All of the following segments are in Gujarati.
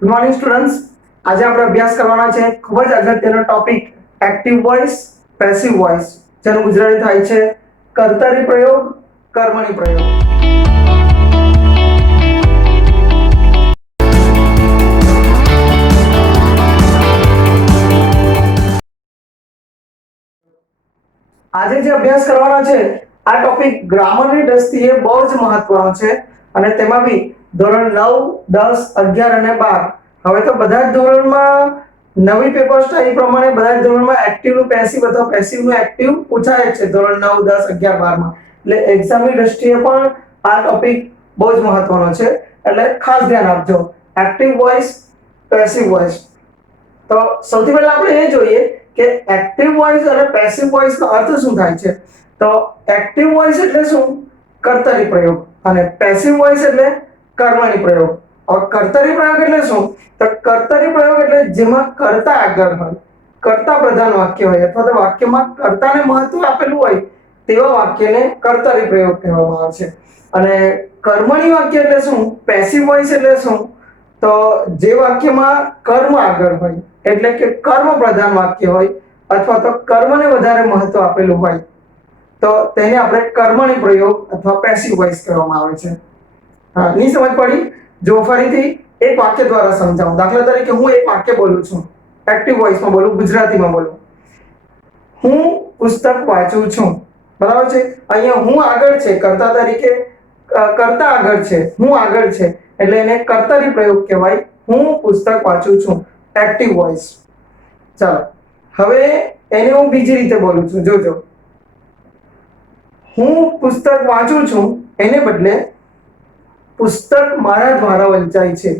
Good morning students. આજે આપણે અભ્યાસ કરવાના છે ખૂબ જ અગત્યનો topic active voice, passive voice, જેનું ગુજરાતી થાય છે કર્તરી પ્રયોગ, કર્મણી પ્રયોગ. આજે જે અભ્યાસ કરવાનો છે આ ટોપિક ગ્રામરની દ્રષ્ટિએ બહુ જ મહત્વનો છે અને તેમાં બી ધોરણ 9, 10, 11 અને 12 હવે તો બધા જ ધોરણમાં નવી પેપર સ્ટાઇલ પ્રમાણે બધા જ ધોરણમાં એક્ટિવ નું પેસિવ અથવા પેસિવ નું એક્ટિવ પૂછાય છે ધોરણ 9, 10, 11, 12 માં. એટલે એક્ઝામની દ્રષ્ટિએ પણ આ ટોપિક બહુ જ મહત્વનો છે, એટલે ખાસ ધ્યાન આપજો. Active voice, passive voice. તો સૌથી પહેલા આપણે એ જોઈએ કે એક્ટિવ વોઇસ અને પેસિવ વોઇસ નો અર્થ શું થાય છે. તો એક્ટિવ વોઇસ એટલે શું? કર્તરી પ્રયોગ. અને પેસિવ વોઇસ એટલે કર્મણી પ્રયોગ. और કર્તરી પ્રયોગ એટલે શું? તો કર્તરી પ્રયોગ એટલે જેમાં કર્તા આગળ હોય, કર્તા પ્રધાન વાક્ય હોય અથવા તો વાક્યમાં કર્તાને મહત્વ આપેલું હોય તેવા વાક્યને કર્તરી પ્રયોગ કહેવામાં આવે છે. અને કર્મણી વાક્ય એટલે શું? પેસિવ વોઇસ એટલે શું? તો જે વાક્યમાં કર્મ આગળ હોય એટલે કે કર્મ પ્રધાન વાક્ય હોય અથવા તો કર્મને વધારે મહત્વ આપેલું હોય તો તેને આપણે કર્મણી પ્રયોગ અથવા પેસિવ વોઇસ કહેવામાં આવે છે. હા, ની સમજ પડી? જો ફરીથી એક વાક્ય દ્વારા સમજાવું. દાખલા તરીકે હું એક વાક્ય બોલું છું, એક્ટિવ વોઇસમાં બોલું, ગુજરાતીમાં બોલું. હું પુસ્તક વાંચું છું. બરાબર છે? અહીંયા હું આગળ છે, કર્તા તરીકે કર્તા આગળ છે, હું આગળ છે, એટલે એને કર્તરી પ્રયોગ કહેવાય. હું પુસ્તક વાંચું છું, એક્ટિવ વોઇસ. ચાલો હવે એને હું બીજી રીતે બોલું છું. જોજો, હું પુસ્તક વાંચું છું એને બદલે પુસ્તક મારા દ્વારા વંચાય છે.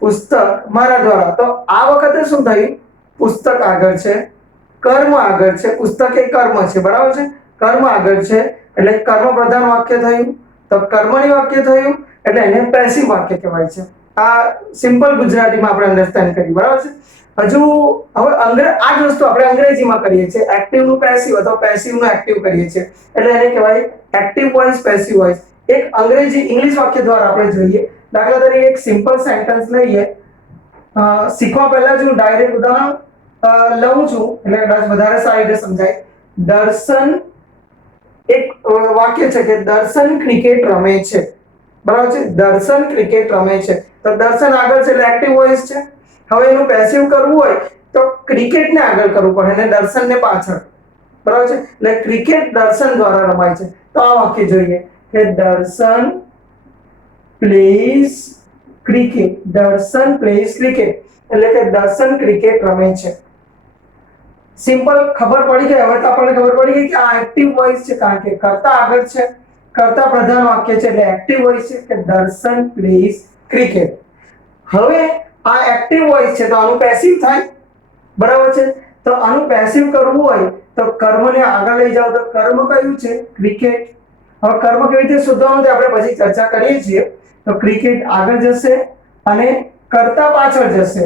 પુસ્તક મારા દ્વારા. તો આ વખતે શું થયું? પુસ્તક આગળ છે, કર્મ આગળ છે. પુસ્તક એ કર્મ છે, બરાબર છે? કર્મ આગળ છે એટલે કર્મ પ્રધાન વાક્ય થયું. તો કર્મણી વાક્ય થયું એટલે એને પેસિવ વાક્ય કહેવાય છે. આ સિમ્પલ ગુજરાતીમાં આપણે અન્ડરસ્ટેન્ડ કરી, બરાબર છે? હજુ હવે આ જ વસ્તુ આપણે અંગ્રેજીમાં કરીએ છીએ. એક્ટિવ નું પેસિવ અથવા પેસિવ નું એક્ટિવ કરીએ છીએ એટલે એને કહેવાય એક્ટિવ વોઇસ, પેસિવ વોઇસ. એક અંગ્રેજી ઇંગ્લિશ વાક્ય દ્વારા આપણે જોઈએ. દાખલા તરીકે એક સિમ્પલ સેન્ટેન્સ લઈએ. શીખવા પહેલા જ હું ડાયરેક્ટ ઉદાહરણ લઉં છું એટલે કદાચ વધારે સારી રીતે સમજાય. દર્શન, એક વાક્ય છે કે દર્શન ક્રિકેટ રમે છે. બરાબર છે? દર્શન ક્રિકેટ રમે છે. તો દર્શન આગળ છે એટલે એક્ટિવ વોઇસ છે. હવે એનું પેસિવ કરવું હોય તો ક્રિકેટને આગળ કરવું પડે અને દર્શનને પાછળ. બરાબર છે? એટલે ક્રિકેટ દર્શન દ્વારા રમાય છે. તો આ વાક્ય જોઈએ કે દર્શન પ્લેઝ ક્રિકેટ. દર્શન પ્લેઝ ક્રિકેટ એટલે કે દર્શન ક્રિકેટ રમે છે. સિમ્પલ ખબર પડી ગઈ. હવે તો આપણને ખબર પડી ગઈ કે આ એક્ટિવ વોઇસ છે કારણ કે કર્તા આગળ છે, કર્તા પ્રધાન વાક્ય છે એટલે એક્ટિવ વોઇસ છે કે દર્શન પ્લેઝ ક્રિકેટ. હવે આ એક્ટિવ વોઇસ છે તો આનું પેસિવ થાય, બરાબર છે? તો આનું પેસિવ કરવું હોય તો કર્મને આગળ લઈ જાવ તો કર્મ કયું છે? ક્રિકેટ. હવે કર્મ કેવી રીતે શોધવાનું તે આપણે પછી ચર્ચા કરીએ છીએ. તો ક્રિકેટ આગળ જશે અને કર્તા પાછળ જશે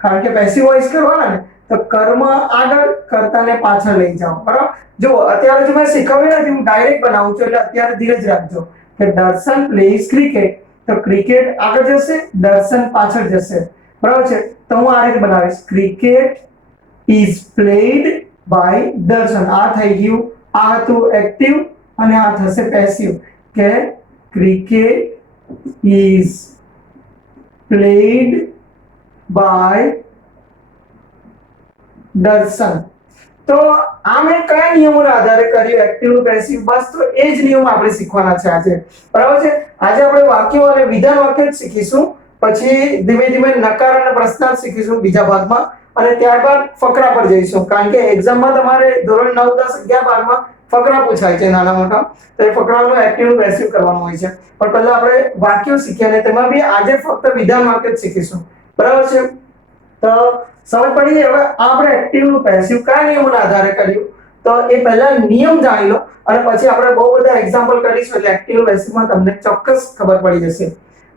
કારણ કે પેસિવ વોઇસ કરવાના ને. તો કર્મ આગળ, કર્તાને પાછળ લઈ જાઓ. બરાબર? જો અત્યારે જો મેં શીખવ્યું નથી, હું ડાયરેક્ટ બનાવું છું એટલે અત્યારે ધીરજ રાખજો કે દર્શન પ્લેઝ ક્રિકેટ. તો ક્રિકેટ આગળ જશે, દર્શન પાછળ જશે. બરાબર છે? તો હું આ રીતે બનાવીશ. ક્રિકેટ ઇઝ પ્લેડ બાય દર્શન. આ થઈ ગયું, આ હતું એક્ટિવ અને આ થશે પેસિવ કે ક્રિકેટ ઇઝ પ્લેડ બાય દર્શન. તો આ મેં કયા નિયમોના આધારે કર્યું એક્ટિવ નું પેસિવ? બસ તો એ જ નિયમ આપણે શીખવાના છે આજે. બરાબર છે? આજે આપણે વાક્યો અને વિધાન વાક્ય જ શીખીશું. પછી ધીમે ધીમે નકાર અને પ્રશ્નાર્થ શીખીશું બીજા ભાગમાં અને ત્યારબાદ ફકરા પર જઈશું કારણ કે એક્ઝામમાં તમારે ધોરણ 9, 10, 11, 12 માં ફકરા પૂછાય છે નાના મોટા. તો એ ફકરાઓનું એક્ટિવ નું પેસિવ કરવાનું હોય છે. પણ પહેલા આપણે વાક્યો શીખ્યા અને તેમાં બી આજે ફક્ત વિધાન વાક્ય જ શીખીશું. બરાબર છે? તો સમજ પડી ગઈ. હવે આપણે એક્ટિવ નું પેસિવ કયા નિયમોના આધારે કર્યું તો એ પહેલા નિયમ જાણી લો અને પછી આપણે બહુ બધા એક્ઝામ્પલ કરીશું એટલે એક્ટિવ પેસિવમાં તમને ચોક્કસ ખબર પડી જશે.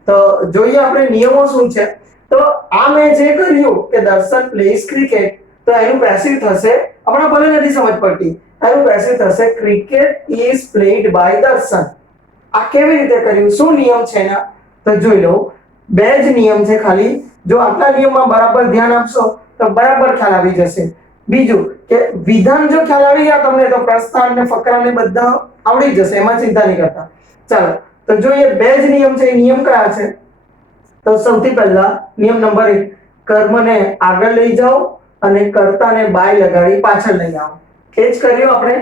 તો જોઈએ આપણે નિયમો શું છે. તો આ મેં જે કર્યું કે દર્શન પ્લેઝ ક્રિકેટ, તો એનું પેસિવ થશે, આપણે ભલે નથી સમજ પડતી, એનું પેસિવ થશે ક્રિકેટ ઇઝ પ્લેડ બાય દર્શન. આ કેવી રીતે કર્યું? શું નિયમ છે એના? તો જોઈ લો. બે જ નિયમ છે ખાલી. જો આટલા નિયમમાં બરાબર ધ્યાન આપશો તો બરાબર ખ્યાલ આવી જશે. બીજું કે વિધાન જો ખ્યાલ આવી ગયા તમને તો પ્રસ્થાન ને ફકરા ને બધા આવડી જશે, એમાં ચિંતા નહીં કરતા. ચાલો તો જોઈએ બે જ નિયમ છે. એ નિયમ કયા છે? તો સૌથી પહેલા નિયમ નંબર 1, કર્મને આગળ લઈ જાઓ અને કર્તાને બાય લગાડી પાછળ લઈ આવો. એ જ કર્યું આપણે.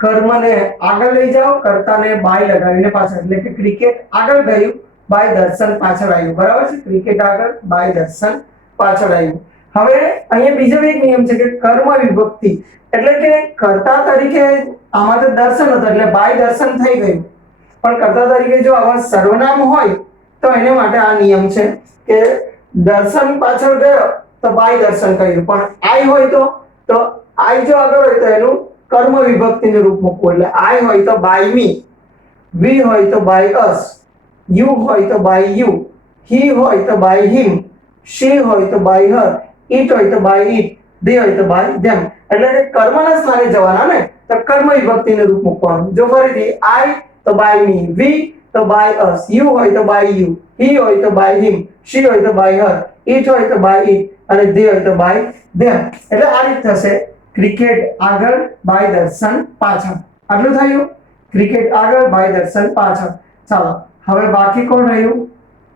કર્મને આગળ લઈ જાઓ, કર્તાને બાય લગાડીને પાછળ, એટલે કે ક્રિકેટ આગળ ગયું, બાય દર્શન પાછળ આવ્યું. બરાબર છે? ક્રિકેટ આગળ, બાય દર્શન પાછળ આવ્યું. હવે અહીંયા બીજો એક નિયમ છે કે કર્મ વિભક્તિ, એટલે કે કર્તા તરીકે આમાં તો દર્શન હતું એટલે બાય દર્શન થઈ ગયું, પણ કર્તા તરીકે જો આવા સર્વનામ હોય તો એને માટે આ નિયમ છે કે દર્શન પાછળ ગયો તો બાય દર્શન કર્યું, પણ આઈ હોય તો આઈ જો આગળ હોય તો એનું કર્મ વિભક્તિનું રૂપ મૂકવું. એટલે આઈ હોય તો બાય મી, વી હોય તો બાય અસ, યુ હોય તો બાય યુ, હી હોય તો બાય હિમ, શી હોય તો બાય હર, ઈટ હોય તો બાય ઈટ, દે હોય તો બાય ધેમ. એટલે કે કર્મના સ્થાને જવાના ને તો કર્મ વિભક્તિનું રૂપ મૂકવાનું. જો ફરીથી આઈ તો બાય મી, વી તો બાય અસ, યુ હોય તો બાય યુ, હી હોય તો બાય હિમ, શી હોય તો બાય હર, ઈટ હોય તો બાય ઈટ અને દે હોય તો બાય ધેમ. એટલે આ રીત થશે. ક્રિકેટ આગળ, બાય દર્શન પાછળ. આટલું થયું. ક્રિકેટ આગળ, બાય દર્શન પાછળ. ચાલો હવે બાકી કોણ રહ્યું?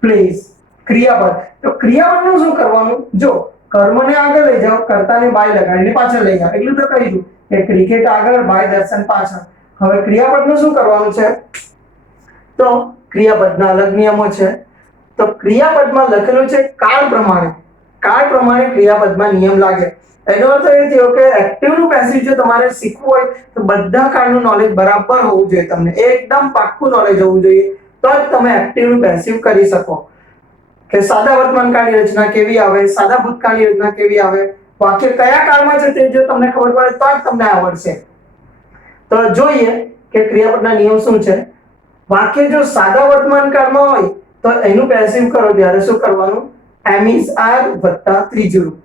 પ્લેસ, ક્રિયાપદ. તો ક્રિયાપદનું શું કરવાનું? જો કર્મને આગળ લઈ જાઓ, કર્તાને બાય લગાડીને પાછળ લઈ જાઓ, એટલું તો કહી દઉં કે ક્રિકેટ આગળ, બાય દર્શન પાછળ. હવે ક્રિયાપદનું શું કરવાનું છે? તો ક્રિયાપદના અલગ નિયમો છે. તો ક્રિયાપદમાં લખેલું છે કાળ પ્રમાણે. કાળ પ્રમાણે ક્રિયાપદમાં નિયમ લાગે. એનો અર્થ એ થયો કે એક્ટિવ નું પેસિવ જો તમારે શીખવું હોય તો બધા કાળનું નોલેજ બરાબર હોવું જોઈએ. તમને એકદમ પાક્કું નોલેજ હોવું જોઈએ તો જ તમે એક્ટિવ નું પેસિવ કરી શકો. કે સાદા વર્તમાનકાળની રચના કેવી આવે, સાદા ભૂતકાળની રચના કેવી આવે, વાક્ય કયા કાળમાં છે તે જો તમને ખબર પડે તો જ તમને આવડશે. તો જોઈએ કે ક્રિયાપદના નિયમ શું છે. વાક્ય જો સાદા વર્તમાનકાળમાં હોય તો એનું પેસિવ કરો ત્યારે શું કરવાનું? એમ ઇઝ આર વત્તા ત્રીજું રૂપ.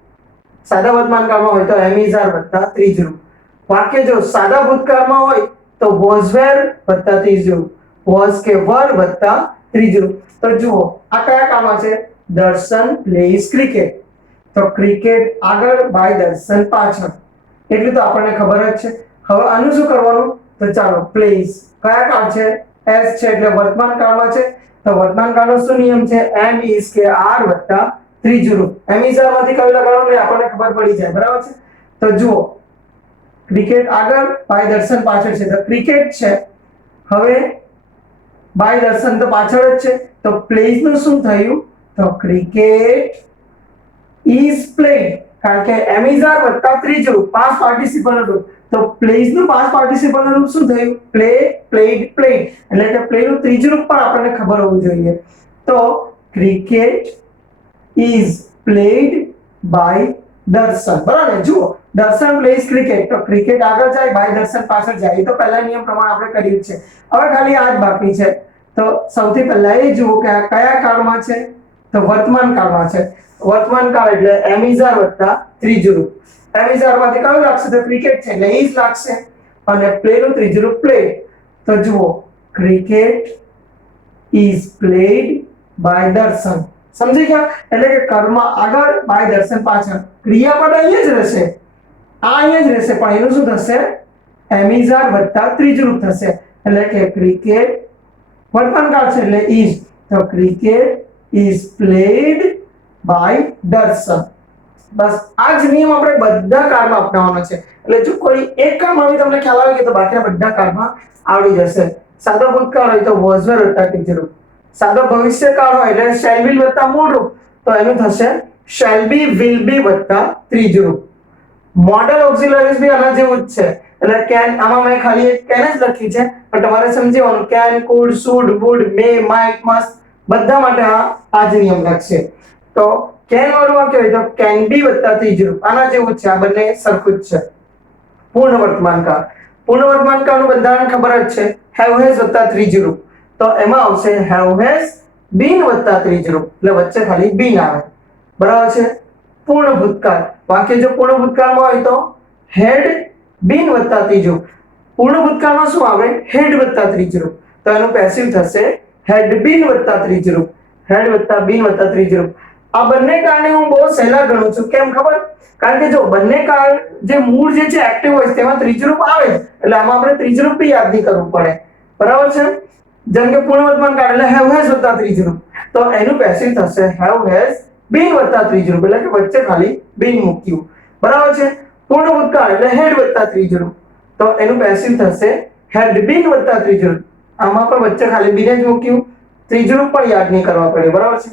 સાદા વર્તમાનકાળમાં હોય તો એમ ઇઝ આર વત્તા ત્રીજું રૂપ. વાક્ય જો સાદા ભૂતકાળમાં હોય તો વોઝ વેર વત્તા ત્રીજું રૂપ, વોઝ કે વર વત્તા ત્રીજું રૂપ. તો જુઓ આ કયા કાળમાં છે? દર્શન પ્લેસ ક્રિકેટ. તો ક્રિકેટ આગળ, બાય દર્શન પાછળ. એટલું તો આપણને ખબર જ છે. હવે આનું શું કરવાનું? તો ચાલો પ્લેસ કયા કાળ છે? એસ છે એટલે વર્તમાન કાળમાં છે. તો વર્તમાન કાળનો શું નિયમ છે? એમ ઇઝ કે આર વત્તા ત્રીજું રૂપ. એમ ઇઝ આર માંથી કયું લગાડવાનું એ આપણને ખબર પડી જાય. બરાબર છે? તો જુઓ ક્રિકેટ આગળ, બાય દર્શન પાછળ છે. તો ક્રિકેટ છે, હવે બાય દર્શન તો પાછળ જ છે. તો પ્લેસ નું શું થયું? તો ક્રિકેટ ઇઝ પ્લેડ. કારણ કે એમ ઇઝ આર વત્તા ત્રીજું રૂપ, પાસ્ટ પાર્ટિસિપલ રૂપ. તો પ્લેસ નું પાસ્ટ પાર્ટિસિપલ રૂપ શું થયું? Play, played, played. એટલે કે પ્લે નું ત્રીજું રૂપ પણ આપણને ખબર હોવું જોઈએ. તો ક્રિકેટ ઇઝ પ્લેડ બાય દર્શન. બરાબર? જુઓ દર્શન પ્લેસ ક્રિકેટ. તો ક્રિકેટ આગળ જાય, બાય દર્શન પાછળ જાય. એ તો પહેલા નિયમ પ્રમાણે આપણે કર્યું છે. હવે ખાલી આ જ બાકી છે. તો સૌથી પહેલા એ જુઓ કે આ કયા કાળમાં છે? તો વર્તમાન કાળમાં છે. વર્તમાન કાળ એટલે એમ ઇઝ આર વત્તા ત્રીજું રૂપ. એમ ઇઝ આર માંથી કયું લાગશે? તો ક્રિકેટ છે એટલે ઇઝ લાગશે અને પ્લે નું ત્રીજું રૂપ પ્લેડ. તો જુઓ ક્રિકેટ ઇઝ પ્લેડ બાય દર્શન. સમજી ગયા? એટલે કે કર્મ આગળ, બાય દર્શન પાછળ. ક્રિયાપદ અહીંયા જ રહેશે, આ અહીંયા જ રહેશે, પણ એનું શું થશે? એમ ઇઝ આર વત્તા ત્રીજું રૂપ થશે. એટલે કે ક્રિકેટ વર્તમાન કાળ છે એટલે ઇઝ. તો ક્રિકેટ ઇઝ પ્લેડ બાય દર્શન. બસ આ જ નિયમ આપણે બધા કાળમાં અપનાવવાનો છે. એટલે જો કોઈ એક કાળમાં આવી તમને ખ્યાલ આવી ગયો તો બાકીના બધા કાળમાં આવડી જશે. સાદો ભૂતકાળ હોય તો વોઝ વેર વત્તા ત્રીજું રૂપ. સાદો ભવિષ્યકાળ હોય એટલે શેલ વિલ વત્તા મૂળ રૂપ. તો એનું થશે શેલ બી, વિલ બી વત્તા ત્રીજું રૂપ. મોડલ ઓક્સિલરીઝ બી આના જેવું જ છે. એટલે કેન, આમાં મેં ખાલી એક કેન જ લખી છે પણ તમારે સમજવાનું can, could, should, would, may, might, must બધા માટે આ જ નિયમ લાગશે. તો કેન વાળું વાક્ય હોય તો કેન બી વત્તા ત્રીજું રૂપ. આના જેવું જ છે. આ બંને સરખું જ છે. પૂર્ણ વર્તમાન કાળ. પૂર્ણ વર્તમાન કાળનું બંધારણ ખબર જ છે. હેવ હેઝ વત્તા ત્રીજું રૂપ. તો એમાં આવશે હેવ હેઝ બીન વત્તા ત્રીજું રૂપ. એટલે વચ્ચે ખાલી બીન આવે. બરાબર છે? પૂર્ણ ભૂતકાળ. વાક્ય જો પૂર્ણ ભૂતકાળમાં હોય તો હેડ બીન વત્તા ત્રીજું. પૂર્ણ ભૂતકાળમાં શું આવે? હેડ વત્તા ત્રીજું રૂપ. તો એનું પેસિવ થશે હેડ બીન વત્તા ત્રીજું રૂપ. હેડ વત્તા બીન વત્તા ત્રીજું રૂપ. આ બંને કાળને હું બહુ સહેલા ગણું છું. કેમ ખબર? કારણ કે જો બંને કાળ જે મૂળ જે છે એક્ટિવ હોય તેમાં ત્રીજું રૂપ આવે જ, એટલે આમાં આપણે ત્રીજું રૂપ બી યાદ નહીં કરવું પડે. બરાબર છે? જેમ કે પૂર્ણ વર્તમાન કાળ એટલે હેવ હેઝ વત્તા ત્રીજું રૂપ, તો એનું પેસિવ થશે હેવ હેઝ બીન વત્તા ત્રીજું રૂપ, એટલે કે વચ્ચે ખાલી બીન મૂક્યું. બરાબર છે? પૂર્ણ ભૂતકાળ એટલે હેડ વત્તા ત્રીજું રૂપ, તો એનું પેસિવ થશે હેડ બીન વત્તા ત્રીજું રૂપ. આમાં પણ વચ્ચે ખાલી બીન જ મૂક્યું, ત્રીજું રૂપ પણ યાદ નહીં કરવા પડે. બરાબર છે?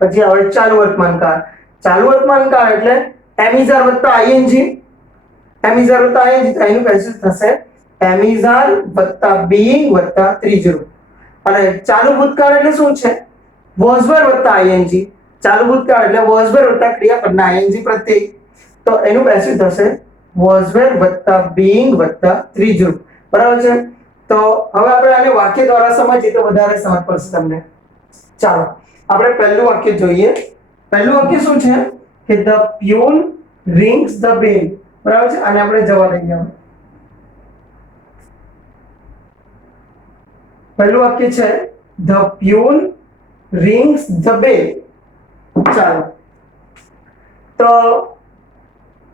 પછી આવે ચાલુ વર્તમાન કાળ. ચાલુ વર્તમાન કાળ એટલે એમિઝાર વત્તા આઈએનજી, એમિઝાર વત્તા આઈએનજી, તો એનું પેસિવ થશે એમિઝાર વત્તા બીઇંગ વત્તા ત્રીજું રૂપ. અને ચાલુ ભૂતકાળ એટલે શું છે? વોઝ વેર વત્તા આઈએનજી. ચાલુ ભૂતકાળ એટલે વોઝ વેર વત્તા ક્રિયાપદના આઈએનજી પ્રત્યય, તો એનું પેસિવ થશે વોઝ વેર વત્તા બીઇંગ વત્તા ત્રીજું રૂપ. બરાબર છે? તો હવે આપણે આને વાક્ય દ્વારા સમજીએ તો વધારે સમજ પડશે તમને. ચાલો આપણે પહેલું વાક્ય જોઈએ. પહેલું વાક્ય શું છે કે the peon rings the bell. બરાબર છે? આને આપણે જવા લઈએ. પહેલું વાક્ય છે the peon rings the bell. ચાલો તો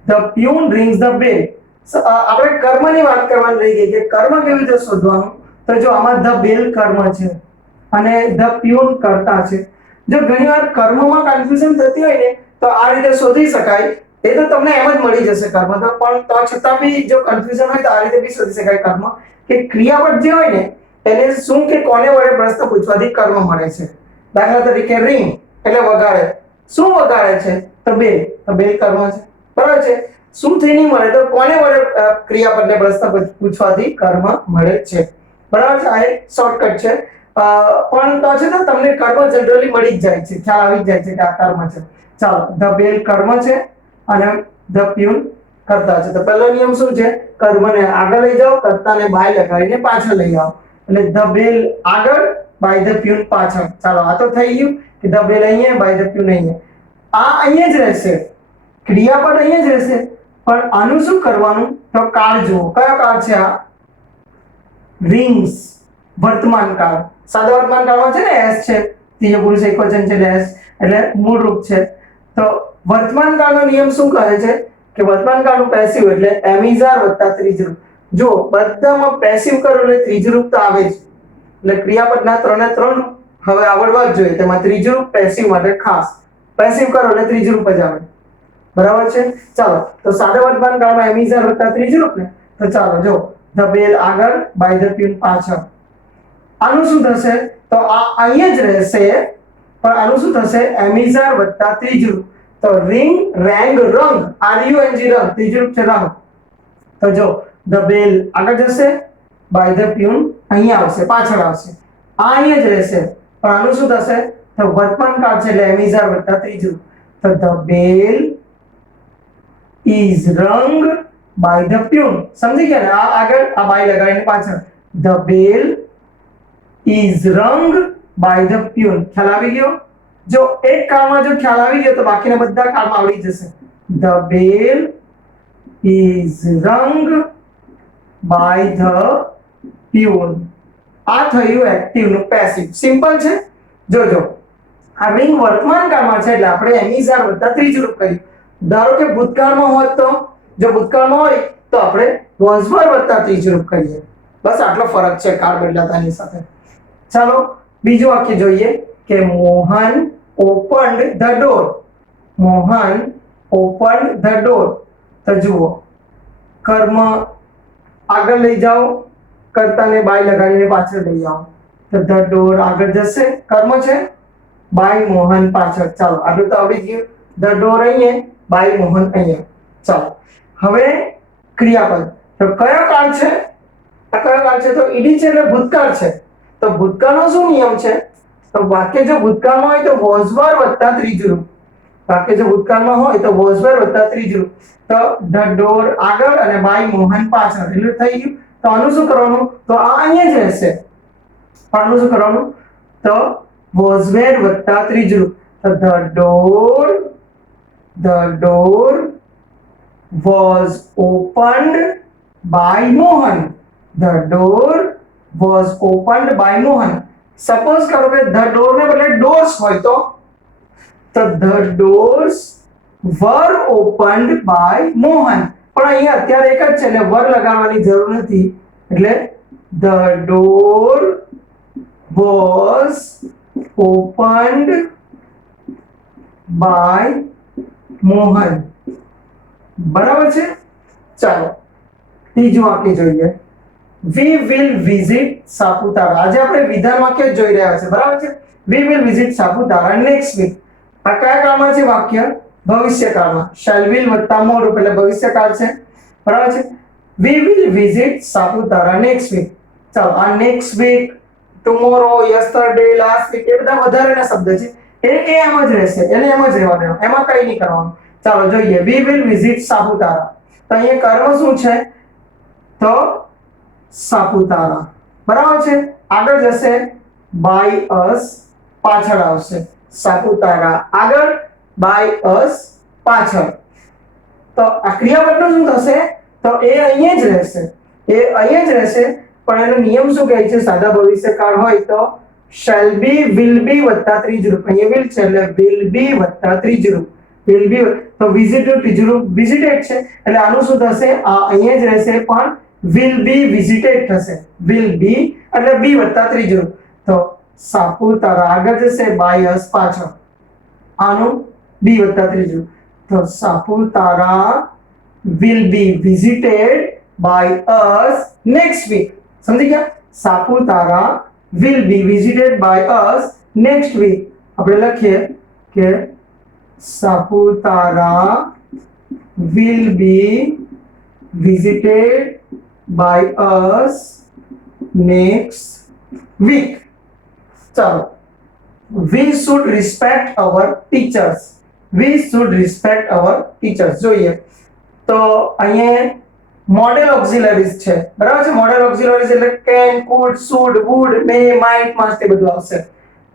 the peon rings the bell. આપણે કર્મની વાત કરવાની રહી ગઈ કે કર્મ કેવી રીતે શોધવાનું. તો જો આમાં ધ બેલ કર્મ છે અને ધ પ્યુન કર્તા છે. જો ઘણીવાર કર્મમાં કન્ફ્યુઝન થતી હોય ને તો આ રીતે શોધી શકાય. એ તો તમને એમ જ મળી જશે કર્મ તો, પણ તો છતાં બી જો કન્ફ્યુઝન હોય તો આ રીતે બી શોધી શકાય કર્મ કે ક્રિયાપદ જે હોય ને એને શું કે કોને વડે પ્રશ્ન પૂછવાથી કર્મ મળે છે. દાખલા તરીકે રિંગ એટલે વગાડે. શું વગાડે છે? તો બેલ, તો બેલ કર્મ છે. બરાબર છે? શું થી નહીં મળે તો કોને વડે ક્રિયાપદને પ્રશ્ન પૂછવાથી કર્મ મળે છે. બરાબર છે? આ એક શોર્ટકટ છે. પણ તો છે તો તમને કર્મ જનરલી મળી જ જાય છે, ખ્યાલ આવી જ જાય છે કે આ કર્મ છે. ચાલો ધ બેલ કર્મ છે અને ધ પ્યુન કર્તા છે. તો પહેલો નિયમ શું છે? કર્મને આગળ લઈ જાઓ, કર્તાને બાય લગાડીને પાછળ લઈ આવો. એટલે ધ બેલ આગળ, બાય ધ પ્યુન પાછળ. ચાલો આ તો થઈ ગયું કે ધ બેલ અહીંયા, બાય ધ પ્યુન અહીંયા. આ અહીંયા જ રહેશે, ક્રિયાપદ અહીંયા જ રહેશે, પણ આનું શું કરવાનું? તો કાળ જુઓ. કયો કાળ છે આ? રિંગ્સ વર્તમાન કાળ. સાદા વર્તમાન કાળમાં છે ને એસ છે, ત્રીજો પુરુષ એકવચન છે એસ, એટલે મૂળ રૂપ છે. તો વર્તમાન કાળનો નિયમ શું કહે છે કે વર્તમાન કાળનું પેસિવ એટલે એમિઝાર વત્તા ત્રીજું રૂપ. જો બધામાં પેસિવ કરો એટલે ત્રીજું રૂપ તો આવે જ, એટલે ક્રિયાપદના ત્રણે ત્રણ હવે આવડવા જ જોઈએ. તેમાં ત્રીજું રૂપ પેસિવ માટે ખાસ, પેસિવ કરો એટલે ત્રીજું રૂપ જ આવે. બરાબર છે? ચાલો તો સાદા વર્તમાન કાળમાં એમિઝાર વત્તા ત્રીજું રૂપ ને, તો ચાલો જો ધ બેલ આગળ, બાય ધ પ્યુન પાછળ. આનું શું થશે? તો આ અહીંયા જ રહેશે, પણ આનું શું થશે? એમિઝાર વત્તા ત્રીજું રૂપ. તો રિંગ, રેંગ, રંગ, આરયુએનજી રંગ, ત્રીજું રૂપ છે રંગ. તો જો ધ બેલ આગળ જશે, બાય ધ પ્યુન અહીંયા આવશે, પાછળ આવશે. આ અહીંયા જ રહેશે, પણ આનું શું થશે? તો વર્તમાન કાળ છે એટલે એમિઝાર વત્તા ત્રીજું રૂપ. તો ધ બેલ ઇઝ રંગ બાય ધ પ્યુન. સમજી ગયા ને? આ આગળ, આ બાય લગાડીને પાછળ. ધ બેલ ઇઝ રંગ બાય ધ પ્યુન. ખ્યાલ આવી ગયો? જો એક કાળમાં જો ખ્યાલ આવી ગયો તો બાકીના બધા કાળમાં આવડી જશે. ધ બેલ ઇઝ રંગ બાય ધ પ્યુન. આ થયું એક્ટિવ નું પેસિવ. સિમ્પલ છે. જોજો આ રિંગ વર્તમાન કાળમાં છે એટલે આપણે એમિઝાર વત્તા ત્રીજું રૂપ કર્યું. ધારો કે ભૂતકાળમાં હોત તો, જો ભૂતકાળમાં હોય તો આપણે વોઝવર વત્તા ત્રીજું રૂપ કરીએ. બસ આટલો ફરક છે કાળ બદલાતાની સાથે. ચાલો બીજું વાક્ય જોઈએ કે Mohan opened the door. Mohan opened the door. તો જુઓ કર્મ આગળ લઈ જાઓ, કર્તાને બાય લગાડીને પાછળ લઈ આવો. તો ધ ડોર આગળ જશે, કર્મ છે, બાય મોહન પાછળ. ચાલો આટલું તો આવડી ગયું. ધ ડોર અહીંયા, બાય મોહન અહીંયા. ચાલો હવે ક્રિયાપદ. તો કયો કાળ છે? આ કયો કાળ છે? તો ઈડી છે એટલે ભૂતકાળ છે. તો ભૂતકાળનો શું નિયમ છે? તો વાક્ય જો ભૂતકાળમાં હોય તો વોઝવર વત્તા ત્રીજું રૂપ. વાક્ય જો ભૂતકાળમાં હોય તો વોઝવર વત્તા ત્રીજું રૂપ. તો ધ ડોર આગળ અને બાય મોહન પાછળ. એટલે થઈ ગયું. તો આનું શું કરવાનું? તો આ અહીંયા જ રહેશે. આનું શું કરવાનું? તો વોઝવેર વત્તા ત્રીજું રૂપ. તો the door was opened by Mohan. The door was opened by Mohan. Suppose કરો કે ધ ડોર ને બદલે ડોર્સ હોય તો the doors were opened by Mohan, પણ અહીંયા અત્યારે એક જ છે એટલે વર લગાડવાની જરૂર નથી, એટલે the door was opened by Mohan. બરાબર છે. ચાલો ત્રીજું વાક્ય જોઈએ. We will visit Saputara. આજે આપણે વિધાન વાક્ય જોઈ રહ્યા છે. બરાબર છે. We will visit Saputara next week. આ કયા કાળમાં છે વાક્ય? ભવિષ્યકાળમાં. શેલ વિલ વત્તા મોર એટલે ભવિષ્યકાળ છે. બરાબર છે. We will visit Saputara next week. ચાલો આ next week, tomorrow, yesterday, last week એ બધા વધારેના શબ્દ છે. એક એમ જ રહેશે, એને એમ જ રહેવા દેવાનું, એમાં કઈ નહીં કરવાનું. ચાલો જોઈએ. We will visit Saputara. તો અહીંયા કર્મ શું છે? તો સાપુતારા. બરાબર છે. આગળ જશે બાય અસ, પાછળ આવશે સાપુતારા, આગળ બાય અસ પાછળ. તો આ ક્રિયાપદનું શું થશે? તો એ અહીંયા જ રહેશે, એ અહીંયા જ રહેશે, પણ એનો નિયમ શું કહે છે? સાદા ભવિષ્યકાળ હોય તો shall be will be વત્તા ત્રીજું રૂપ. અહીંયા will છે એટલે will be વત્તા ત્રીજું રૂપ. will be તો visit નું ત્રીજું રૂપ visited છે એટલે આનું શું થશે? આ અહીંયા જ રહેશે પણ will be visited થશે. will be એટલે be વત્તા ત્રીજું રૂપ. તો સાપુતારા આગળ જશે by us પાછળ, આનું be વત્તા ત્રીજું. તો Saputara will be visited by us next week. સમજી ગયા? Saputara will be visited by us next week. આપણે લખીએ કે Saputara will be visited by us next week. ચાલો. We should respect our teachers. We should respect our teachers. જોઈએ તો અહીંયા મોડેલ ઓક્સિલરીઝ છે. બરાબર છે. મોડેલ ઓક્સિલરીઝ એટલે can, could, should, would, may, might, must એ બધું આવશે.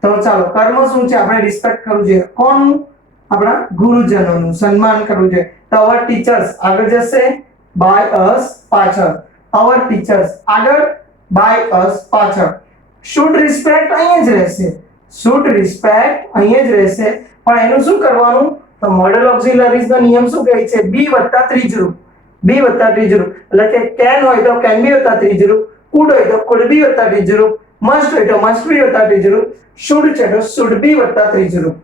તો ચાલો કર્મ શું છે? આપણે રિસ્પેક્ટ કરવું જોઈએ. કોનું? આપણા ગુરુજનોનું સન્માન કરવું જોઈએ. તો our teachers આગળ જશે by us પાછળ, our teachers આગળ by us પાછળ. should respect અહીંયા જ રહેશે, should respect અહીંયા જ રહેશે, પણ એનું શું કરવાનું? તો મોડેલ ઓક્સિલરીઝ નો નિયમ શું કહે છે? be વત્તા ત્રીજું રૂપ, be વત્તા ત્રીજું રૂપ. એટલે કે can હોય તો can be વત્તા ત્રીજું રૂપ, could હોય તો could be વત્તા ત્રીજું રૂપ, must હોય તો must be વત્તા ત્રીજું રૂપ, should છે તો should be વત્તા ત્રીજું રૂપ.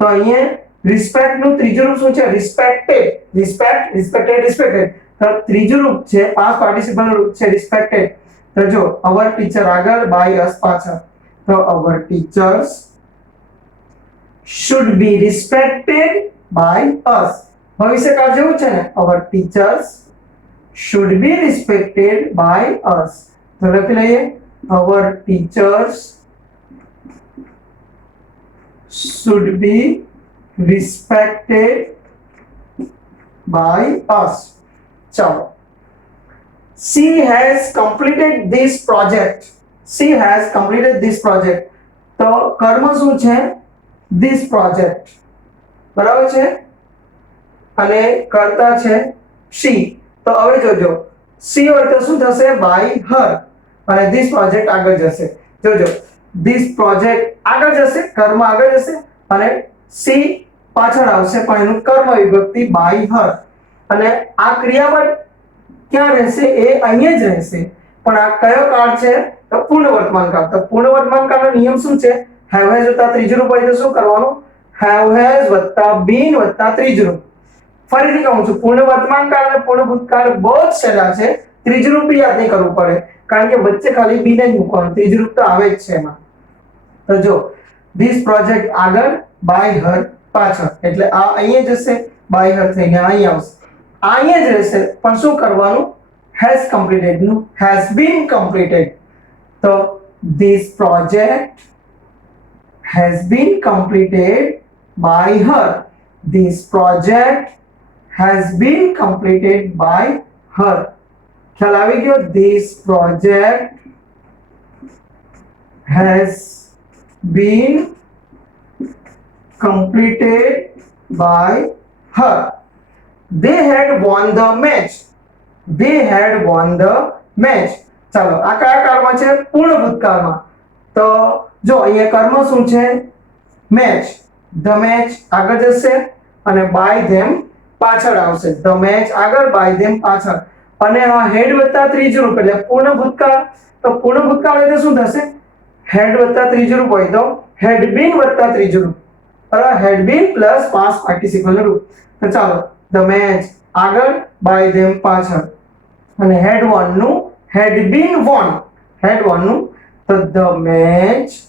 તો અહીંયા રિસ્પેક્ટ નું ત્રીજું રૂપ શું છે? રિસ્પેક્ટેડ. Respect, respected, respected. તો ત્રીજું રૂપ છે પાસ્ટ પાર્ટિસિપલ રૂપ છે રિસ્પેક્ટેડ. તો જો our teacher આગળ by us પાછળ. તો our teachers should be respected by us. ભવિષ્યકાળ જેવું છે ને? our teachers should be respected by us. તો લખી લઈએ our teachers should be respected by us. ચાલો. She has completed this project. She has completed this project. તો કર્મ શું છે? this project. બરાબર છે. અને કર્તા છે she. તો હવે જોજો she હોય તો શું થશે? by her. અને this project આગળ જશે. જોજો this project આગળ જશે, કર્મ આગળ જશે અને she પાછળ આવશે, પણ એનું કર્મ વિભક્તિ by her. અને આ ક્રિયાપદ ક્યાં રહેશે? એ અહીંયા જ રહેશે, પણ આ કયો કાળ છે? તો પૂર્ણ વર્તમાન કાળ. તો પૂર્ણ વર્તમાન કાળનો નિયમ શું છે? have has વત્તા ત્રીજું રૂપ હોય તો શું કરવાનું? have has વત્તા been વત્તા ત્રીજું રૂપ. ફરીથી કહું છું, પૂર્ણ વર્તમાન કાળ અને પૂર્ણ ભૂતકાળ બહુ જ સહેલા છે. ત્રીજું રૂપ યાદ નહીં કરવું પડે, કારણ કે વચ્ચે ખાલી બી ને જ મૂકવાનું, ત્રીજું રૂપ તો આવે જ છે એમાં. તો જો this project આગળ by her પાછળ, એટલે આ અહીંયા જશે by her થઈને અહીંયા આવશે, અહીંયા જ રહેશે, પણ શું કરવાનું? has completed નું has been completed. તો this project has been completed by her. This project has been completed by her. ખ્યાલ આવી ગયો? This project has been completed by her. They had won the match. They had won the match. ચાલો આ કયા કાળમાં છે? પૂર્ણ ભૂતકાળમાં. તો જો અહીંયા કર્મ શું છે મેચ, ધ મેચ આગળ જશે અને બાય ધેમ પાછળ આવશે, ધ મેચ આગળ બાય ધેમ પાછળ, અને આ હેડ વત્તા ત્રીજું રૂપ એટલે પૂર્ણ ભૂતકાળ, તો પૂર્ણ ભૂતકાળ એટલે શું થશે હેડ વત્તા ત્રીજું રૂપ હોય તો હેડ બીન વત્તા ત્રીજું રૂપ, બરાબર, હેડ બીન પ્લસ પાસ્ટ પાર્ટિસિપલ રૂપ, તો ચાલો ધ મેચ આગળ બાય ધેમ પાછળ, અને હેડ વન નું હેડ બીન વોન, હેડ વન નું તો the match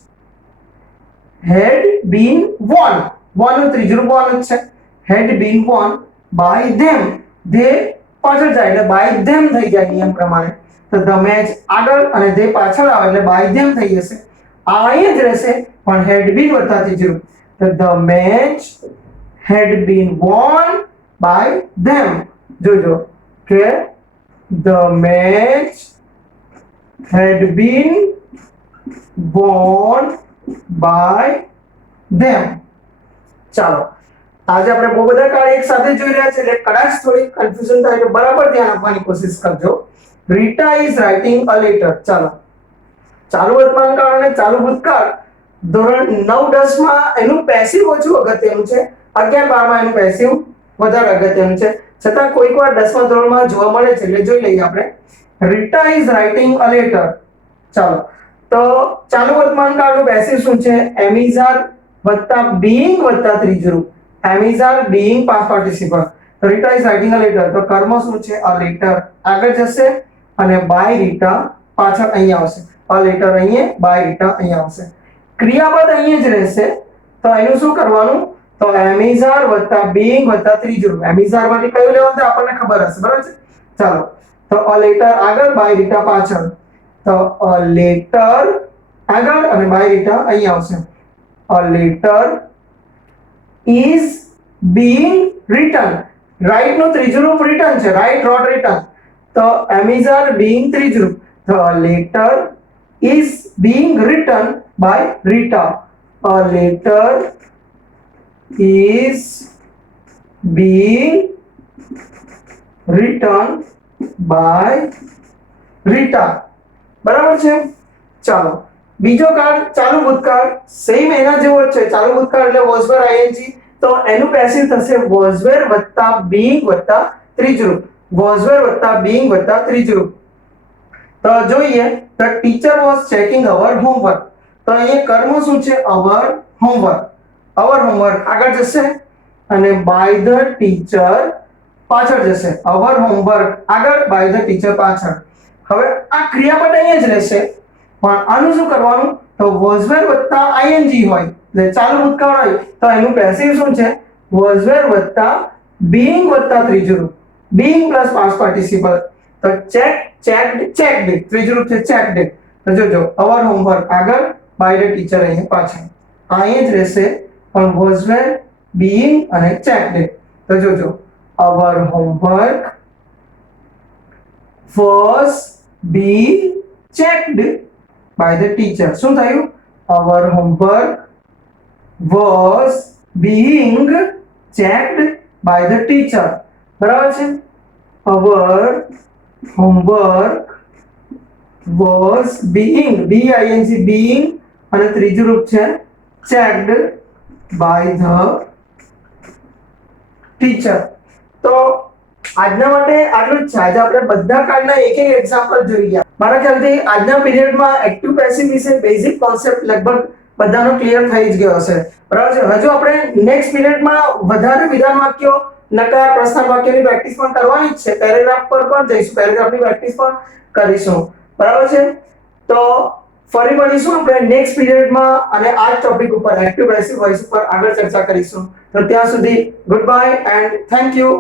had been won, won નું ત્રીજું રૂપ won જ છે, had been won by them, they પાછળ જાય એટલે by them થઈ જાય નિયમ પ્રમાણે, તો the match આગળ અને they પાછળ આવે એટલે by them થઈ જશે, આ અહીં જ રહેશે પણ had been વત્તા ત્રીજું રૂપ, તો the match had been won by them, જોજો કે the match had been won by them. ચાલો આજે આપણે બહુ બધા કાર્ય એક સાથે જોઈ રહ્યા છે એટલે કદાચ થોડી કન્ફ્યુઝન થાય તો બરાબર ધ્યાન આપવાની કોશિશ કરજો. Rita is writing a letter. ચાલો ચાલુ વર્તમાન કાળ અને ચાલુ ભૂતકાળ ધોરણ 9-10 માં એનું પેસિવ ઓછું અગત્યનું છે, 11-12 માં એનું પેસિવ વધારે અગત્યનું છે, છતાં કોઈકવાર 10મા ધોરણમાં જોવા મળે છે એટલે જોઈ લઈએ આપણે. Rita is writing a letter. ચાલો તો ચાલુ વર્તમાન કાળનું પેસિવ શું છે એમિઝાર વત્તા બીઇંગ વત્તા ત્રીજું રૂપ, એમિઝાર બીઇંગ પાસ્ટ પાર્ટિસિપલ, તો Rita is writing a letter, તો કર્મ શું છે અ લેટર આગળ જશે અને બાય રીટા પાછળ અહીંયા આવશે, અ લેટર અહીંયા બાય રીટા અહીંયા આવશે, ક્રિયાપદ અહીંયા જ રહેશે, તો એનું શું કરવાનું તો એમિઝાર વત્તા બીઇંગ વત્તા ત્રીજું રૂપ, એમિઝાર માંથી કયું લેવાનું તે આપણને ખબર હશે બરાબર છે. ચાલો તો અ લેટર આગળ બાય રીટા પાછળ, તો a letter આગળ અને બાય રીટા અહીં આવશે, a letter is being written, right નું ત્રીજું રૂપ રિટન છે, રાઈટ રોટ રિટન, તો એમિઝાર being ત્રીજું રૂપ, તો a letter is being written by Rita, a letter is being written by Rita, બરાબર છે. ચાલો બીજો કાળ ચાલુ ભૂતકાળ સેમ એના જેવો જ છે, ચાલુ ભૂતકાળ એટલે was were ing, તો એનું પેસિવ થશે was were વત્તા being વત્તા ત્રીજું રૂપ, was were વત્તા being વત્તા ત્રીજું રૂપ. તો જોઈએ the teacher was checking our homework, તો અહીંયા કર્મ શું છે our homework, our homework આગળ જશે અને by the teacher પાછળ જશે, our homework આગળ by the teacher પાછળ. હવે આ ક્રિયાપદ અહીંયા જ રહેશે પણ આનું શું કરવાનું તો was were વત્તા ing હોય એટલે ચાલુ ભૂતકાળ હોય તો એનું પેસિવ શું છે was were વત્તા being વત્તા ત્રીજું રૂપ, being પ્લસ પાસ્ટ પાર્ટિસિપલ, તો check checked checked ત્રીજું રૂપ છે checked, તો જોજો our homework આગળ by the teacher અહીંયા પાછળ, અહીંયા જ રહેશે પણ was were being અને checked, તો જોજો our homework was being checked by the teacher. શું થયું our homework was being checked by the teacher, બરાબર છે. our homework was being being અને ત્રીજું રૂપ છે checked by the teacher. તો આજના માટે આટલું જ છે. આજે આપણે બધા કાર્ડના એક એક એક્ઝામ્પલ જોઈ ગયા. મારા ખ્યાલથી આજના પીરિયડમાં એક્ટિવ પેસિવ વિશે બેઝિક કોન્સેપ્ટ લગભગ બધાનો ક્લિયર થઈ જ ગયો હશે, બરાબર છે. હજુ આપણે નેક્સ્ટ પીરિયડમાં વધારે વિધાન વાક્યો નકાર પ્રશ્ન વાક્યની પ્રેક્ટિસ પણ કરવાની જ છે, પેરેગ્રાફ પર પણ જઈશું, પેરેગ્રાફની પ્રેક્ટિસ પણ કરીશું, બરાબર છે. તો ફરી મળીશું આપણે નેક્સ્ટ પીરિયડમાં અને આ ટોપિક ઉપર એક્ટિવ પેસિવ વોઇસ ઉપર આગળ ચર્ચા કરીશું. તો ત્યાં સુધી good bye and thank you.